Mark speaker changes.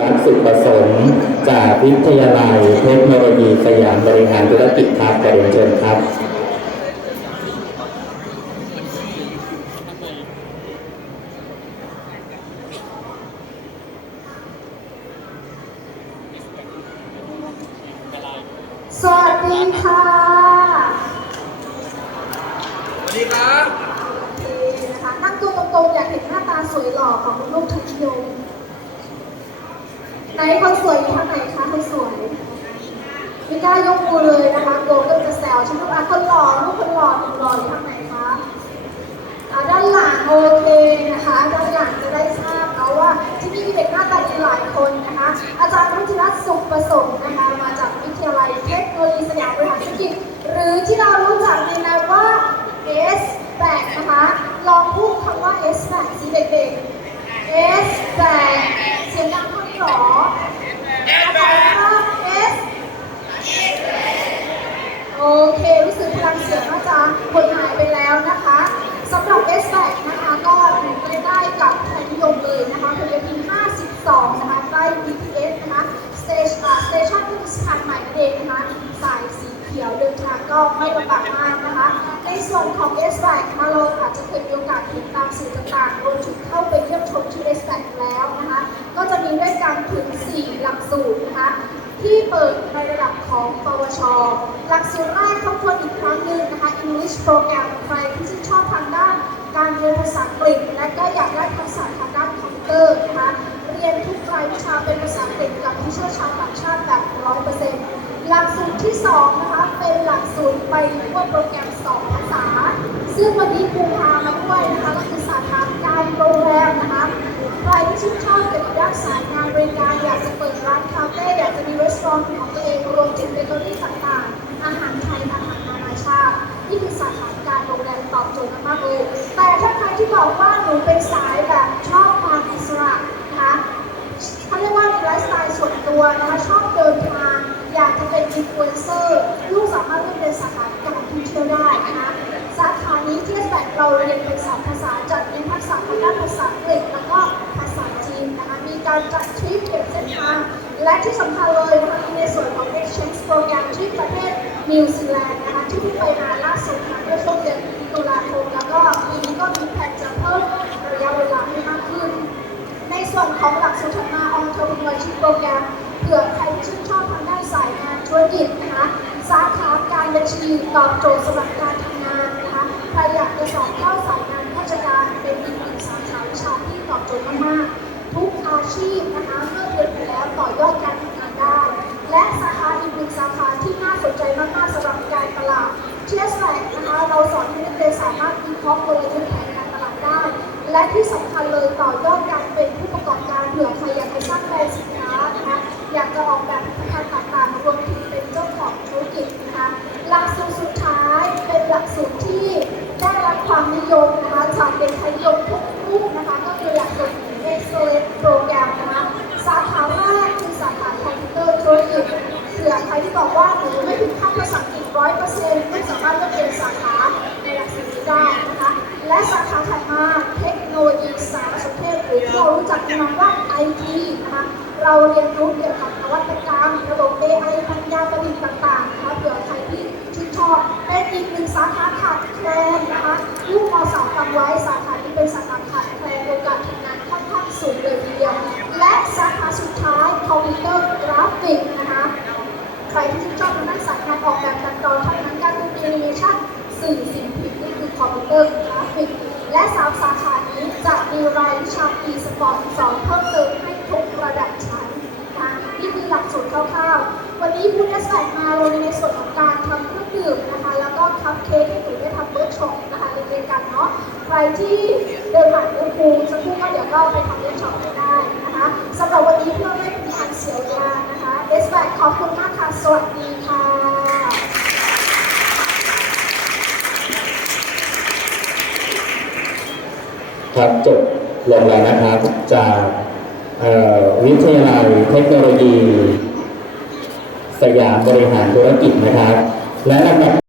Speaker 1: รักสุขประสงค์จากวิทยาลัยเทคโนโลยีสยามบริหารธุรกิจครับขอเรียนเชิญครับ
Speaker 2: สวัสดีค่ะ
Speaker 3: สวัสดีครับ
Speaker 2: นี่นะคะนั่งตัวตรงๆอยากเห็นหน้าตาสวยหล่อของลูกทุกยม ไหนคนสวยอยู่ทางไหนคะคนสวยไม่กล้ายกมือเลยนะคะโกก็จะแซวฉันก็อะคนหล่อลูกคนหล่อหนุ่มหล่ออยู่ทางไหนคะอะด้านหลังโอเคนะคะด้านหลังจะได้ทราบเนาว่าที่นี่มีเด็กหน้าตาดีหลายคนนะคะ อาจารย์รุจิรัตน์สุขประสงค์นะคะ มาจากวิทยาลัยเทคโนโลยีสยามบริหารธุรกิจหรือที่เรารู้จักในนามว่า S แบกนะคะลองพูดคำว่า S แบกสิเด็กๆ S แบกเสียงดังคนหรอนะคะว่า S โอเค รู้สึกพลัง เสียงน่าจะหดหายไปแล้วนะคะสำหรับ S แบกนะคะก็อยู่ใกล้ๆกับไทนิยมเลยนะคะบริเวณที่52 นะคะใกล้ BTS นะคะสเตชันสเตชันที่สถานใหม่นั่นเองนะคะสายสีเขียวเดินทางก็ไม่ลำบากมากนะคะ ในส่วนของ S แบกนะคะเราอาจจะเคยมีโอกาสเห็นตามสื่อต่างๆรวมถึงเข้าไปเยี่ยมชมที่ S แบกแล้วนะคะ ก็จะมีด้วยกันถึง 4 หลักสูตรนะคะที่เปิดในระดับ ของปวช หลักสูตรแรกทบทวนอีกครั้งหนึ่งนะคะ English Program ใครที่ชื่นชอบทางด้านการเรียนภาษาอังกฤษ และก็อยากได้ทักษะทางด้านคอมพิวเตอร์นะคะ เรียนทุกรายวิชาเป็นภาษาอังกฤษกับผู้เชี่ยวชาญต่างชาติแบบ 100%หลักสูตรที่ 2 นะคะ เป็นหลักสูตรไปทั่วโปรแกรม 2 ภาษา ซึ่งวันนี้ครูพามาด้วยนะคะก็คือสาขาการโรงแรมนะคะใครที่ชื่นชอบเกี่ยวกับด้านสายงานบริการอยากจะเปิดร้านคาเฟ่อยากจะมีรีสอร์ทของตัวเอง รวมถึงเบเกอรี่ต่างๆ อาหารไทยอาหารนานาชาติ นี่คือสาขาการโรงแรมตอบโจทย์มากๆเลย แต่ถ้าใครที่บอกว่าหนูเป็นสายแบบชอบความอิสระนะคะเขาเรียกว่ามีไลฟ์สไตล์ส่วนตัวนะคะชอบเดินทาง อยากจะเป็นอินฟลูเอนเซอร์ลูกสามารถเลือกเรียนสาขาการท่องเที่ยวได้นะคะสาขานี้ที่แบกเราเรียนเป็นสามภาษาจัด นิวซีแลนด์นะคะที่ไปมาล่าสุดค่ะเมื่อช่วงเดือนตุลาคมแล้วก็ปีนี้ก็มีแผนจะเพิ่มระยะเวลาให้มากขึ้น ในส่วนของหลักสูตรถมา Entrepreneurship Program เผื่อใครที่ชื่นชอบทางด้านสายงานธุรกิจนะคะสาขาการบัญชีตอบโจทย์สำหรับการทำงานนะคะใครอยากจะสอบเข้าสายงานราชการเป็นอีกหนึ่งสาขาวิชาที่ตอบโจทย์มากๆทุกอาชีพนะคะ และที่สำคัญเลยต่อยอดการเป็นผู้ประกอบการเผื่อใครอยากจะสร้างแบรนด์สินค้านะคะอยากจะออกแบบ นะค คร่าวๆ วันนี้คุณได้ใส่มาเราในส่วนของการทำเครื่องดื่มนะคะ แล้วก็คัพเค้กให้หนูได้ทำเวิร์กช็อปนะคะเรียนกันเนาะ ใครที่เดินผ่านคุณครูสักครู่ก็เดี๋ยวก็ไปทำเวิร์กช็อปกันได้นะคะสำหรับวันนี้เพื่อไม่เป็นการเสียเวลานะคะเดสแบกขอบคุณมากค่ะ สวัสดีค่ะ
Speaker 1: ครับจบลงแล้วนะครับ จากวิทยาลัยเทคโนโลยี สยามบริหารธุรกิจนะครับ และลำดับ